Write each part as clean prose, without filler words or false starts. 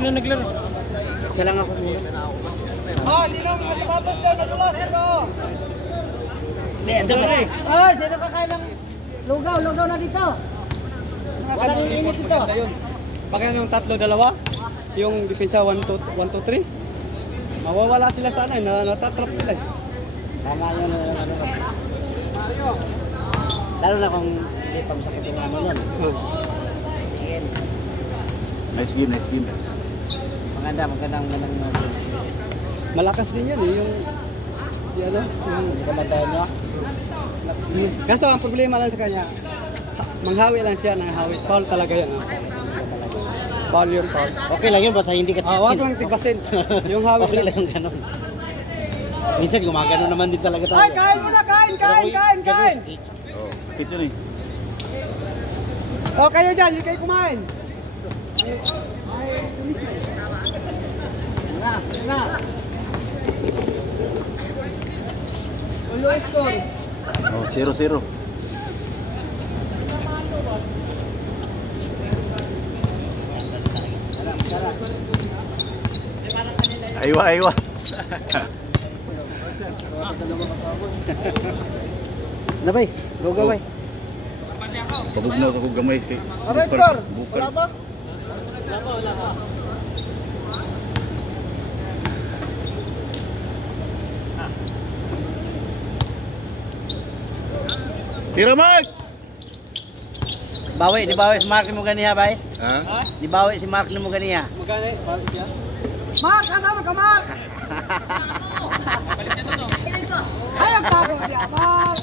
ka na naglaro. Isa lang ako muna. Oh, sinong sapatos daw nadulas dito? Ito na. Ay, sino kakain ng lugaw? Lugaw na dito. Walang init dito. Bakit yung tatlo, dalawa? Yung depensa 1, 2, 3? Mawawala sila sana, natatrap sila. Tama yun. Lalo na kung hindi pa masakit yung ano nun. Nice game, nice game. Magandang Malakas din yan eh, yung si ano, yung kamatayan niya. malakas din. Kaso ang problema lang sa kanya, manghawi lang siya ng hawi. Foul talaga yan. Foul yung foul. Okay lang yun, basta hindi ka check-in. Wag lang tipasin. Yung hawi Okay lang yung ganun. Minsan gumagano naman din talaga tayo. Ay, kain muna, kain! Oh, hit yun eh. Oh, kayo dyan, hindi kayo kumain. Na. Ulo score. Oh, 0-0. Aywa. Nabay, go bay. Pagugnaw sa kong gamay. Rector, wala ba? Tira, Mark! Bawi, di bawi si Mark mo ganiya, bay? Ha? Di bawi si Mark mo ganiya. Magkano eh? Foul siya? Mark, kasama ka, Mark! Ayaw tago siya, Mark!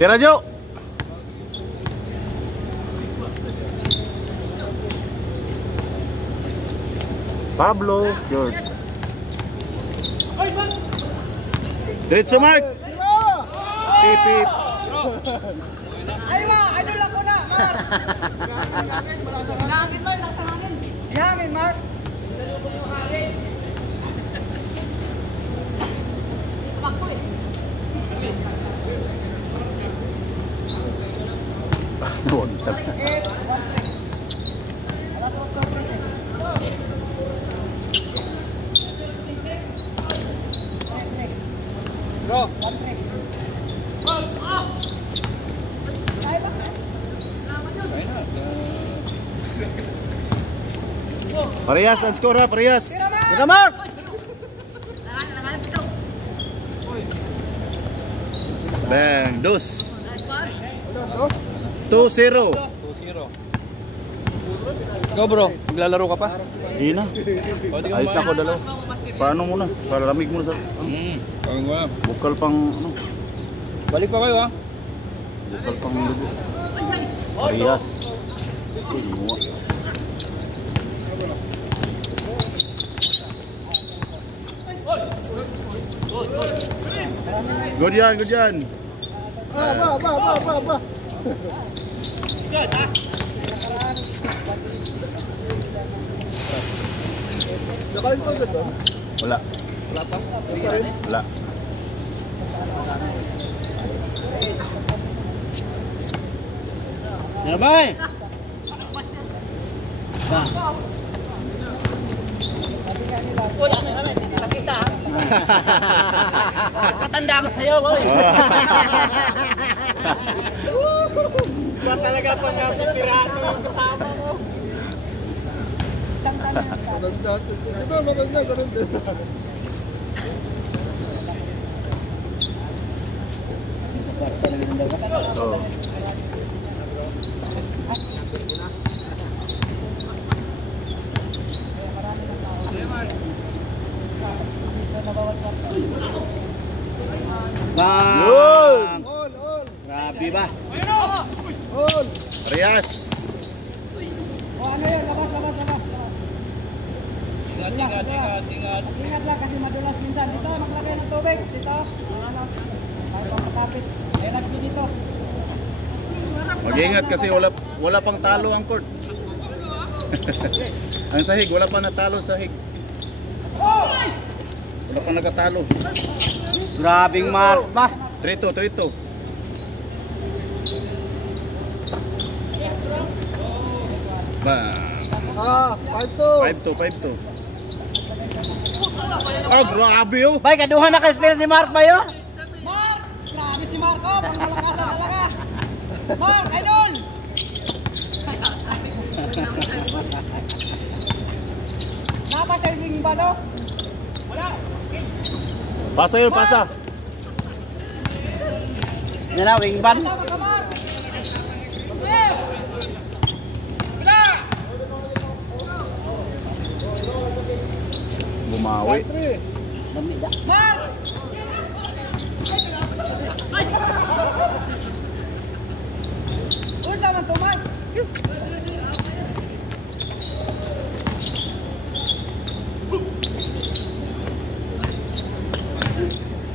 Tira, Jo! Pablo, George. Diretso, Mark! Pipit. Aywa, idol ako na, Mark! Hangin, Mark, nasa hangin. Hangin, Mark. Bro. Parehas ang score ha, parehas. Tira Mark! Bang, dos. 2-0. 2-0. Go bro, maglalaro ka pa? Hindi na. Ayos na ako dalaw. Paano muna? Para lamig muna sa... Kawin ko na. Bukal pang ano? Balik pa kayo ha? Bukal pang lugo. Parehas. Good yan, good yan. Ba. Nakain pa ba? Wala. Wala pa? Wala. Nabay! Katanda ko sa'yo, boy! Ba talaga pa nga pirano yung kasama mo? Isang tanong. Di ba maganda ganun din? Oh. Bang! All. Grabe ba? All. Parehas. O ano yun? Labas. Ingat. Ingat lang kasi madulas minsan. Dito, maglagay ng tubig. Dito. Ano? Para makapit. Ayan lagi dito. Mag-ingat kasi wala pang talo ang court. Ang sahig, wala pa natalo sahig. Wala pa nagatalo. Grabing Mark ba? Trito. Ba. 5-2. 5-2. Ah, grabe oh. Bay, kaduhan na ka-steal si Mark ba yun? Mark! Grabe si Mark, oh! Pangmalakasan talaga! Mark, idol! Napa sa wing ba, no? Pasa yun, pasa. Yan na, wing ban. Tama ka, Mark! Bumawi. Mark! Uy, sama to, Mark!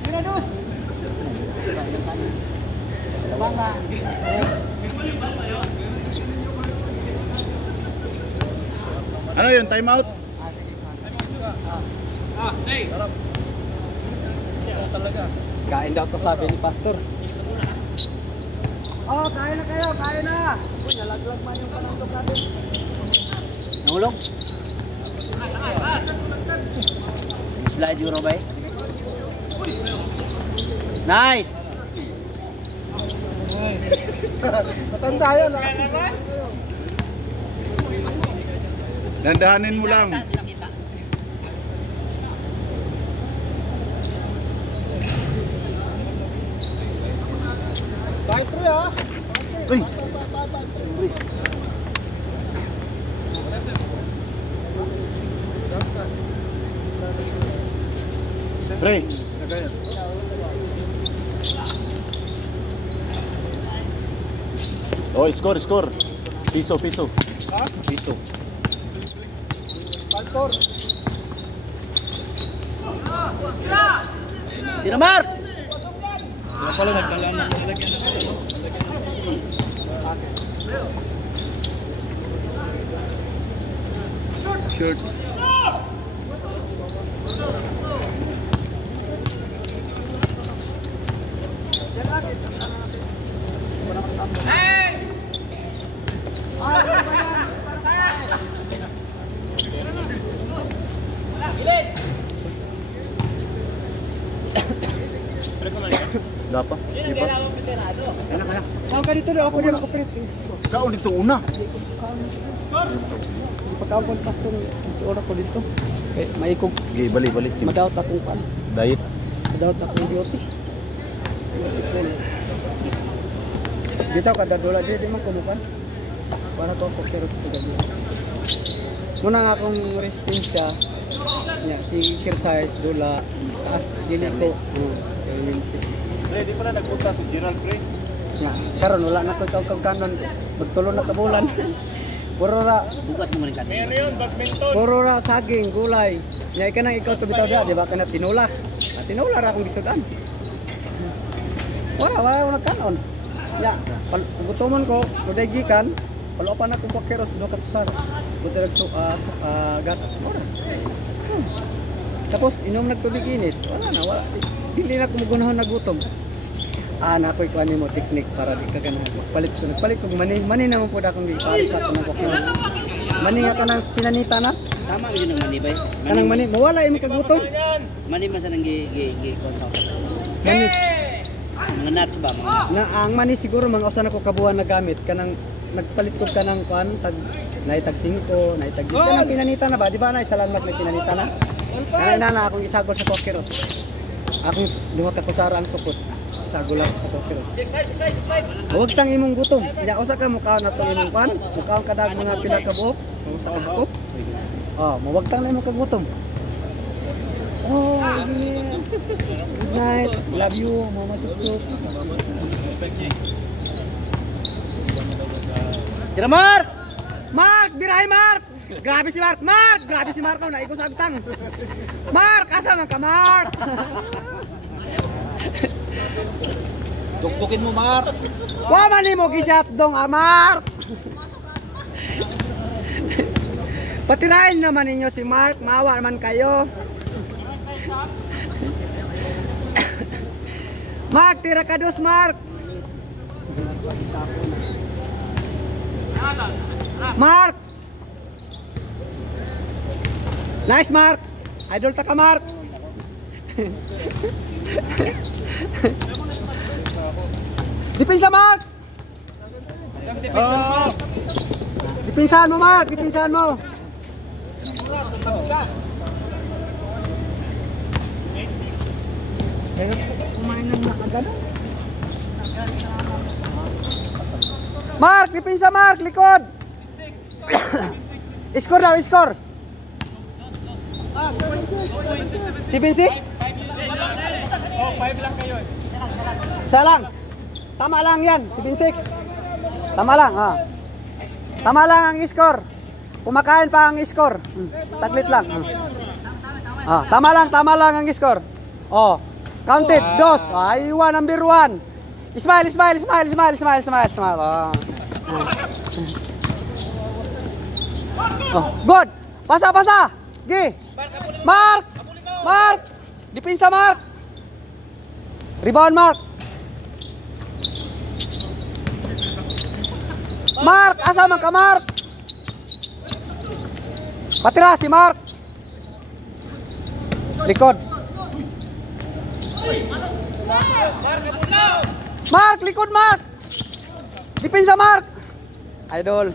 Minadus! Bangga! Ano yun, time out? Kain daw to sabi ni Pastor. Oh, kain na kayo, kain na! Uy, nalaglag man yung panandok natin. Nahulog. Slide euro ba eh? Nice! Matanda yan, ha? Dandahanin mo lang. Kahit 3 ha. Uy! Pre! Oh, score. Piso. Piso. Tira Mark! Short. Dapa? Di pa? Saan ka dito na? Ako din ako prit. Kaon dito una. Pagkakon Pastor, oras ko dito. Eh, maikog. Okay, balik. Madawat akong pan. Diet. Madawat akong duty. Dito ka dadula di man kumukan. Para to ako pero sa gabi. Muna nga akong resistensya. Ya, si exercise dula taas dili ko. Pre, di pala nagpunta si Gerald, pre. Ya, karon wala na ko kanon. Magtulo na kabulan. Puro ra Bukas mo rin kati. Puro ra saging, gulay. Nya ka nang ikaw sa bitaw da, di ba kana tinula? Tinula ra akong gisudan. Wala kanon. Ya, gutomon ko, uday gikan, wala pa na ko keros do katsar. Buti gat. Tapos inom nagtubig init. Wala. Dili na ko magunahon na gutom. Na ako'y kuha mo technique para di ka ganahan. Nagpalit ko mani naman po akong di para sa panabok na. Mani nga kanang pinanita na. Tama yun ang mani ba eh? Kanang mani, mawala yung kagutom. Mani man sa nang gi-kontak. Mani, Mga nuts ba? Mga nuts. ang mani siguro mga usan ako kabuhan na gamit. Kanang nagpalit ko kanang kuan naitag 5, naitag 10. Kanang pinanita na ba? Di ba na salamat na pinanita na? Kanang na akong isagol sa kokirot. Akong duha ka kutsara ang sukot. Sagol ako sa kokirot. Huwag tang imong gutom. Ya usa ka mukha na to imong pan. Mukha ang kadag mga pila ka buok. Usa ka hakop. Mawag tang na imong kagutom. Yeah. Good night. Love you, Mama Chuchuk. Tira Mark! Mark! Birahay Mark! Grabe si Mark! Grabe si Mark! Naikos agtang! Mark! Asa man ka Mark? Tuktukin mo Mark! Waman mo gisap dong Mark! Patirahin naman ninyo si Mark. Maawa naman kayo. Mark, tira ka dos, Mark. Mark. Nice, Mark. Idol ta ka, Mark. Depensa, Mark. Dipinsahan mo, Mark. Dipinsahan mo. Mark, dipinsa, Mark. Likod. Score daw, score. 7-6? Oh, 5 lang kayo. Isa lang. Tama lang yan, 7-6. Tama lang, ha. Tama lang ang score. Kumakain pa ang score. Saglit lang. Tama lang ang score. Oh, counted. Dos. Ay, number 1. Smile. Oh, good. Pasa. Gi. Mark. Dipinsa, Mark. Rebound, Mark. Mark, asa man ka, Mark? Patira si Mark. Likod. Mark, likod, Mark. Dipinsa, Mark. Idol.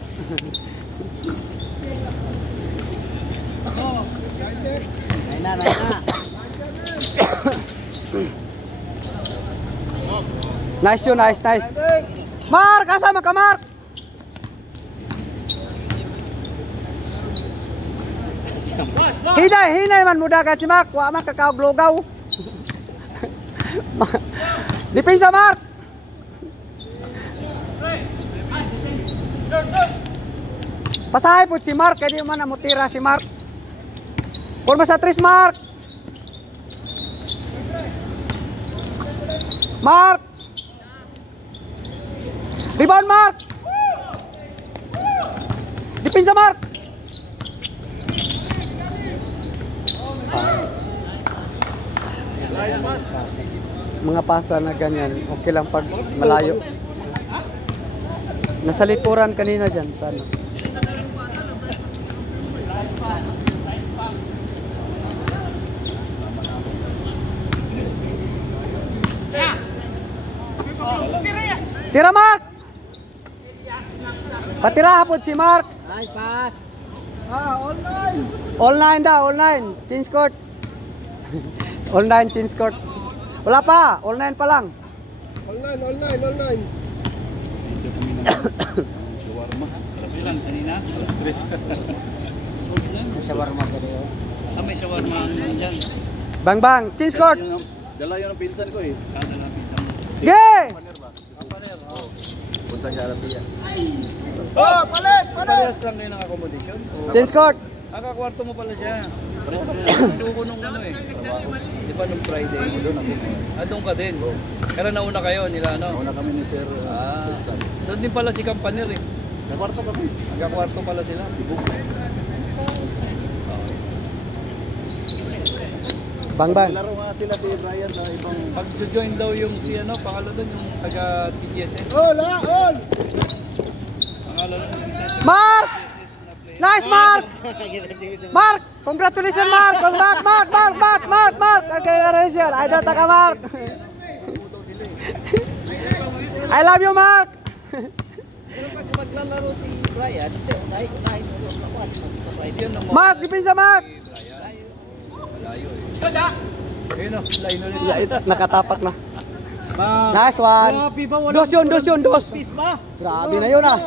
Naina. Nice yun, nice. Mark, asa man ka, Mark? Hinay man muda ka si Mark, wa man kakawglogaw. Dipinsa, Mark. Pasahay po si Mark, kaya di man namutira si Mark. Kurma sa 3, Mark. Mark. Rebound, Mark. Dipinsa, Mark. Mga pasa na ganyan, okay lang pag malayo. Nasa lipuran kanina dyan, sana. Tira, Mark! Patira hapon si Mark. Nice pass. All 9 daw, all 9. Change court. All 9 change court. Wala pa, all 9 pa lang. All nine. Shawarma. Alas 3 kanina. Alas 3. Shawarma ka rin. May shawarma dyan. Bang, change court. Dala yun ang pinsan ko eh. Dala ng pinsan mo. Ge! Punta sa Arabia. Oh, palit! Parehas lang kayo ng accommodation? Change court. Kakakwarto mo pala siya. Tuko nung ano eh. Di ba nung Friday? Doon ako. Doon ka din. Pero nauna kayo nila ano? Nauna kami ni Sir. Doon din pala si Kampanir eh. Nagkwarto kami. Nagkakwarto pala sila. Bang. Laro nga sila si Brian sa ibang... Pag-join daw yung si ano, pangalan doon yung taga TGSS. All! Pangalan doon yung Mark! Nice, Mark! Mark! Congratulations, Mark! Mark! Congratulations! Idol ta ka, Mark! I love you, Mark! Pag maglalaro si Brian, Mark, dipinsa, Mark! ayun o, line ulit. Nakatapak na. Nice one. Dos yun. Grabe na yun ah.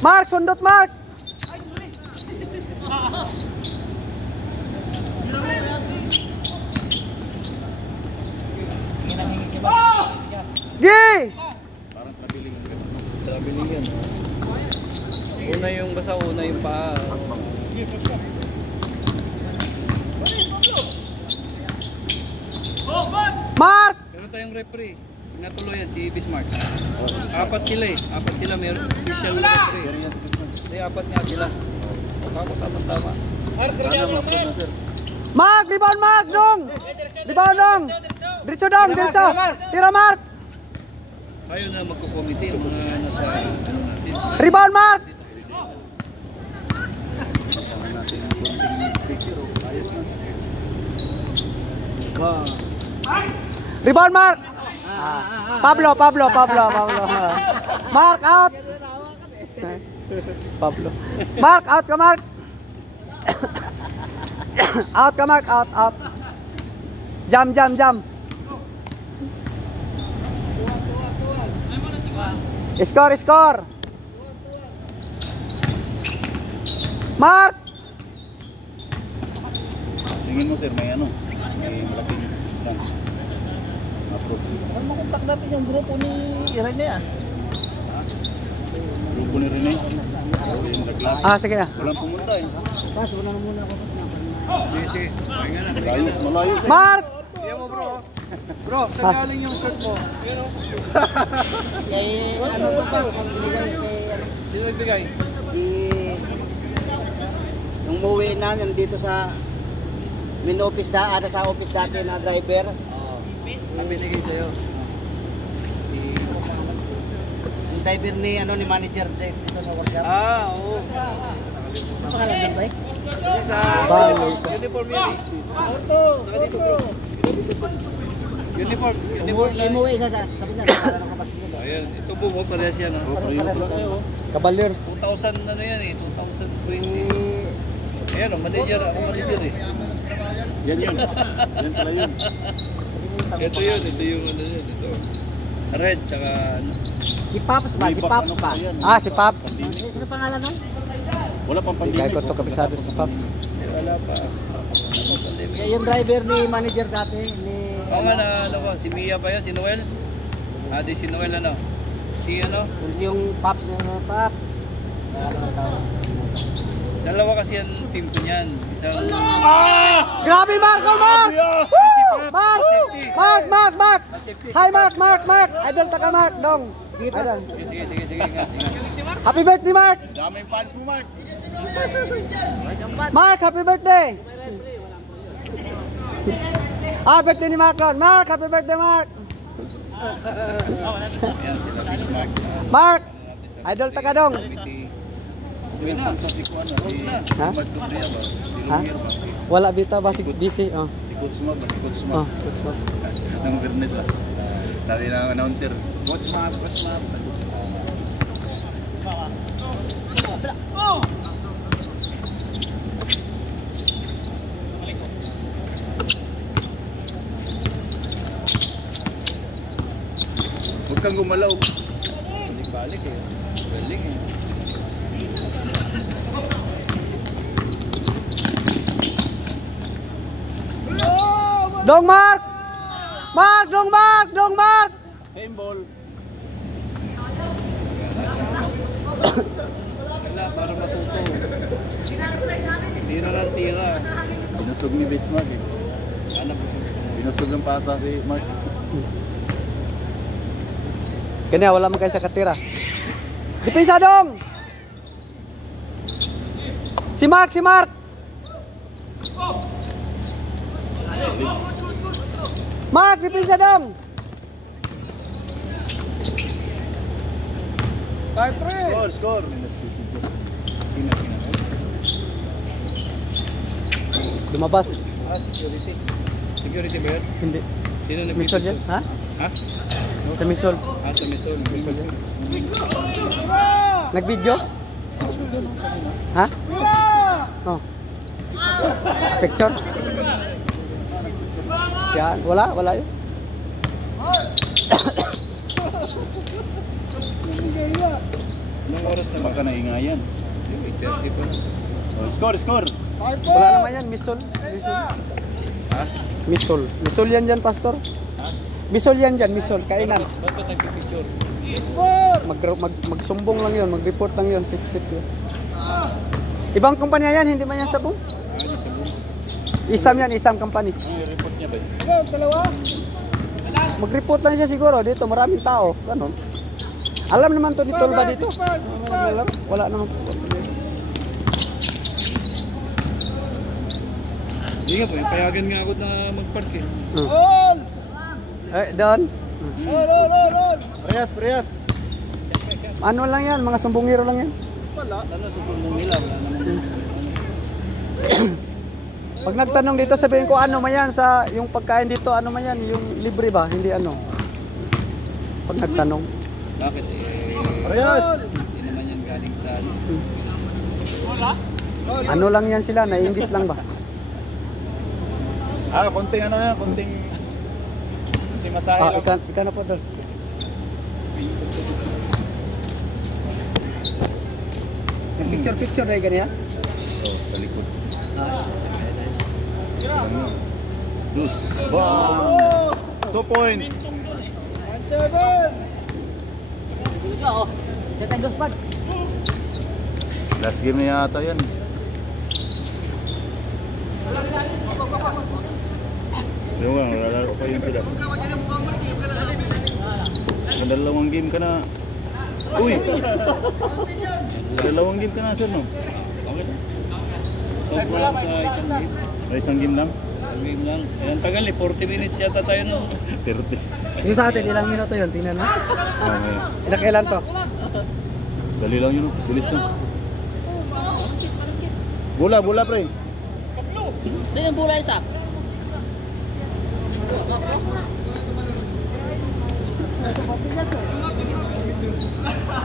Mark, sundot, Mark. Gi! Parang trabiling yan. Una yung basta una yung paa. Mark! Meron tayong referee. Natuloy yan si Bismarck. Apat sila meron official referee. Apat nga sila. Tama. Mark, rebound Mark dong. Rebound dong. Diretso dong, diretso. Tira Mark. Kayo na magko-committee yung mga nasa ano natin. Rebound Mark. Rebound Mark. Pablo. Mark out. Pablo. Mark out ka Mark. Out ka Mark, out. Jam. Score. Mark. Tingin mo sir, may ano? May malaking chance. Ano makontak natin yung grupo ni Rene ah? Grupo ni Rene. Sige na. Walang pumunta eh. Pas, wala na muna ako. Sige. Pahinga na. Malayo sir. Mark. Iyan mo bro. Bro, saan galing yung shirt mo? Kay ano to pas, binigay kay ano, Sino nagbigay? si yung umuwi na nandito sa office sa office dati na driver. Ang binigay sa'yo. Yung driver ni ni manager dito sa workshop. Oo. Ano pangalan din ba? Sa uniform yan eh. Uniform. Umuwi sa sabi niya para ng kapatid niya. Ayan, ito bumo parehas yan. Cavaliers. 2000 ano yan eh, 2020. Ayan, manager eh. Yan pala yun. Ito yung ano yun, ito. Red, tsaka ano. Si Paps ba? Si Paps ba? Si Paps. Sino pangalan nun? Wala pang Kaya pandemic. ko to kabisado si Paps. Wala pa. Yung driver ni manager dati ni Oo nga na, ano ba, si Mia pa yan, si Noel? Di si Noel ano? Si ano? yung Paps na Paps. Dalawa kasi ang team ko niyan. Isang... Grabe Mark! Mark! Woo! Mark! Hi Mark! Idol ta ka Mark dong. Sige pa. Sige, ingat. Happy birthday Mark! Daming fans mo Mark. Mark, happy birthday! Birthday ni Mark ron. Mark, happy birthday Mark! Ayan, sila Bismarck. Mark! Idol ta ka dong. Uwi na. Ha? Magdubriya ba? Ha? Wala bita ba si busy? Si Coach Mag. Nang Bernes ah. Dali na announcer. Coach Mag. Huwag kang gumalaw. Balik eh. Galing eh. Dong Mark! Dong Mark! Same ball. Wala, para matuto. Tira lang tira. Binusog ni Bismarck eh. Anak ko. Binusog ng pasa si Mark. Kanya wala man kayo sa katira. Dipinsa dong! Si Mark! Mark, dipinsa dong! 5-3. Score. Lumabas. Security. Security ba yun? Hindi. Sino na Misol yan? Ha? Ha? Sa Misol. Sa Misol. Nag-video? Ha? Oh. Picture? Yan, wala yun. Anong oras na ba? Baka naingayan. 8:30 pa na. Score. Wala naman yan, Misol. Ha? Misol yan dyan, Pastor. Misol yan dyan, Misol. Kainan. Ba't ba nagpipicture? Magsumbong lang yun, mag-report lang yun, sip yun. Ibang kumpanya yan, hindi man yan sabong. Di sa buong. Isam company. Report niya ba? Mag-report lang siya siguro dito, maraming tao, ganun. Alam naman to dito ba dito? Wala naman. Hindi nga po, payagan nga ako na mag-park eh. All! Doon. All! Prehas. Ano lang yan, mga sumbongero lang yan. Wala. Lalo susumbong nila, wala naman. Pag nagtanong dito, sabihin ko ano man yan sa yung pagkain dito, ano man yan, yung libre ba, hindi ano. Pag nagtanong. Bakit eh? Prehas. Hindi naman yan galing sa ano. Ano lang yan sila, naiingit lang ba? Konting ano na, konting masahe lang. Ika na po doon. Picture na yung ganyan? Sa likod. Loose. Bang! 2 point. 1-7. Last game na yata yan. Yung nga, nalalaro pa yun sila. Dalawang game ka na. Uy! Dalawang game ka na, sir, no? Okay na. So, lang sa isang game. Isang game lang? Isang game lang. Ayan, tagal eh. 40 minutes yata tayo no. 30. Yung sa atin, ilang minuto yun? Tingnan mo. Ilang kailan to? Dali lang yun, bilis lang. Bola pre. Sino yung bola isa?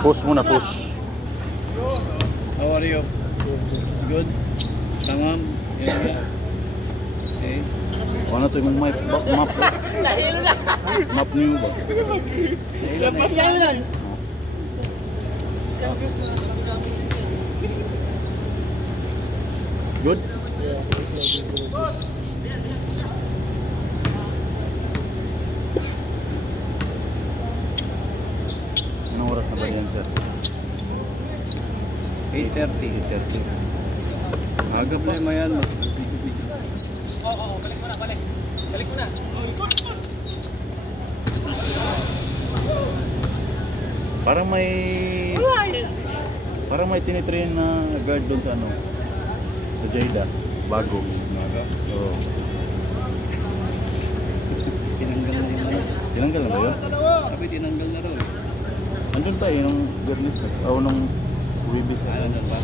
Push muna, push. How are you? Good? Tamam? Yeah. Okay. Ano to yung map? Nahilo na. Map niyo ba? Sa'yo lang. Good? Anong oras na ba yan, sir? 8:30. Aga pa mayan. Balik mo na. Parang may tinitrain na guard doon sa ano, sa Jada, bago. Oo. Tinanggal na yung ano. Tinanggal na ba yun? Sabi tinanggal na raw. Andun tayo nung Garnis, nung Wibis. Ano na ba?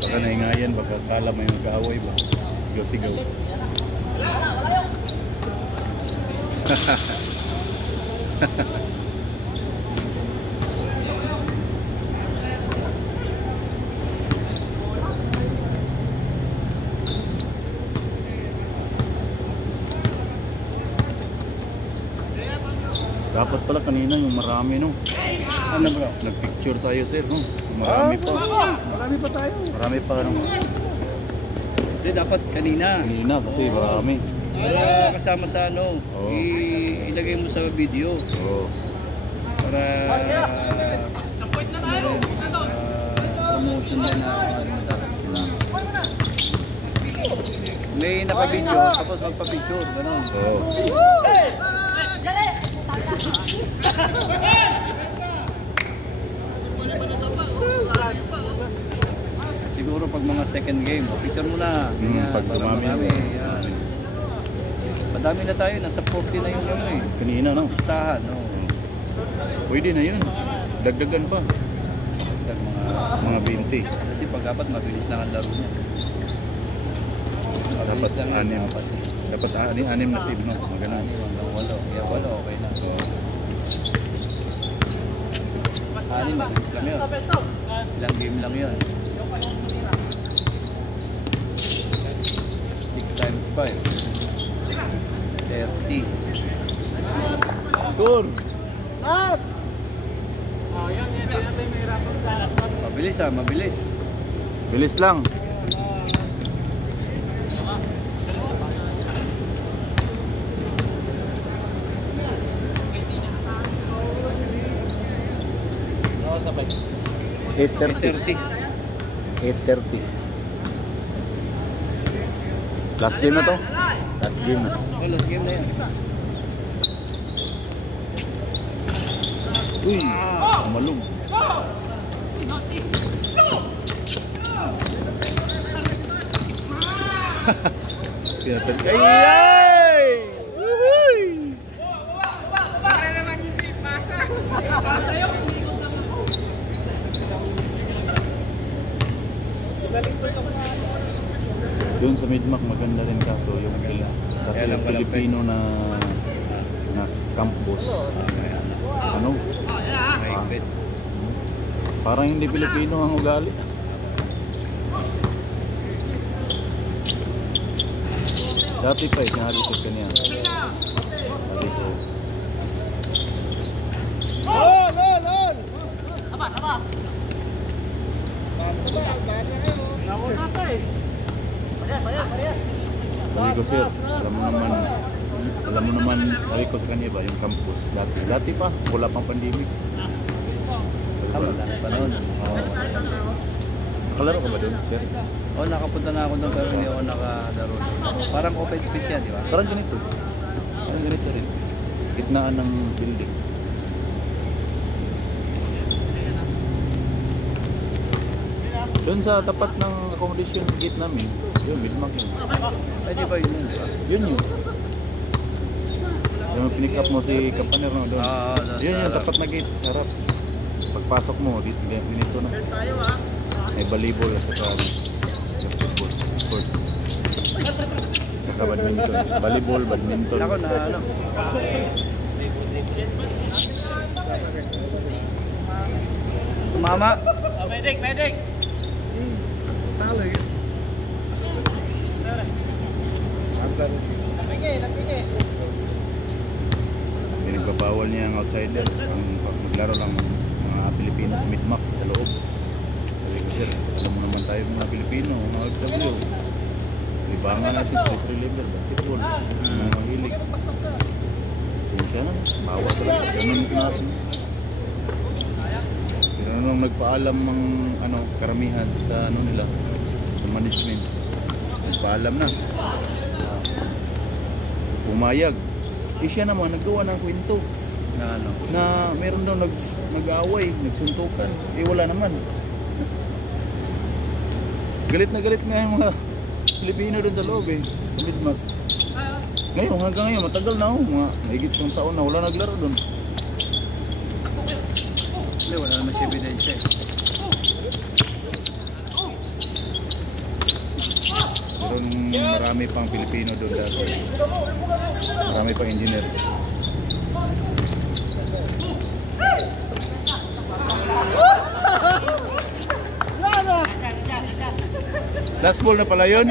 Baka naingayan, baka kala may mag-aaway ba? Sigaw-sigaw. Dapat pala kanina yung marami, no? Ano bro? Nag-picture tayo, sir, no? Marami pa. Marami pa tayo. Marami pa, no? Hindi, dapat kanina. Kanina kasi marami. Para kasama sa ano, Oo. ilagay mo sa video. Oo. Para promotion din na may naka-video tapos magpa-picture, gano'n. Oo. Siguro pag mga second game, picture mo na. Ganyan, Pag para dumami. marami, yan. Madami na tayo, nasa 40 na yung ano eh. Kanina, no? Listahan, no? Pwede na yun. Dagdagan pa. Pag Mga 20. kasi pag apat, mabilis lang ang laro niya. Dapat Mabilis lang yun, 6. apat. Dapat 6 na team, no? Maganon. 6 hanggang 8. Kaya 8, okay na. So, 6, mabilis lang yun. Ilang game lang yun. 6 times 5. 30. Score! Last! Oh, yan natin may rapor sa last one. Mabilis mabilis. Bilis lang. Oo, sabay. 8:30. 30. 8:30. Last game na to. Last game na. Oh, last game na yan. Uy, malum. Pinatay. Ay! Woohoo! Doon sa Midmac maganda rin kaso yung kasi Kaya lang yung walang Filipino na campus. Ano? Mahigpit. Parang hindi Pilipino ang ugali. Dati pa sinalikot ka niya. Sabi ko, Lol! sabi ko sir, alam mo naman, sabi ko sa kanya ba, yung campus, dati pa, wala pang pandemic. Wala pa noon. Nakalaro ka ba doon, sir? Oh, nakapunta na ako doon pero hindi ako nakalaro. Parang open space yan, di ba? Parang ganito. Parang ganito rin. Gitnaan ng building. Doon sa tapat ng accommodation gate namin, yun, Midmac yun. Ay, di ba yun di ba? Yun yun. Yung pinick up mo si Kampaner no, doon. doon Yun sa yung harap. tapat na gate, sarap. Pagpasok mo, ganito na. May volleyball at saka basketball, sport. Saka badminton. Volleyball, badminton. Ako na ano. Mama. Medic. Talo yun. Pinagbabawal niya ang outsider. Ang maglaro lang ng mga Pilipino sa Midmac sa loob. Sabi ko sir, alam mo naman tayo mga Pilipino, mga OFW. Libangan natin stress reliever, basketball, mga hilig. Siya na, bawas talaga. Ganun natin. Pero nung nagpaalam ng karamihan sa nila, sa management, nagpaalam na. Pumayag. Siya naman naggawa ng kwento Na ano. na meron daw nag-aaway, nagsuntukan. Wala naman. Galit na galit nga yung mga Pilipino doon sa loob sa Midmac. Ngayon, hanggang ngayon, matagal na mga higit isang taon na wala naglaro doon. Hindi, wala naman si ebidensya eh. Pero marami pang Pilipino doon dati. Marami pang engineer. Last ball na pala yun.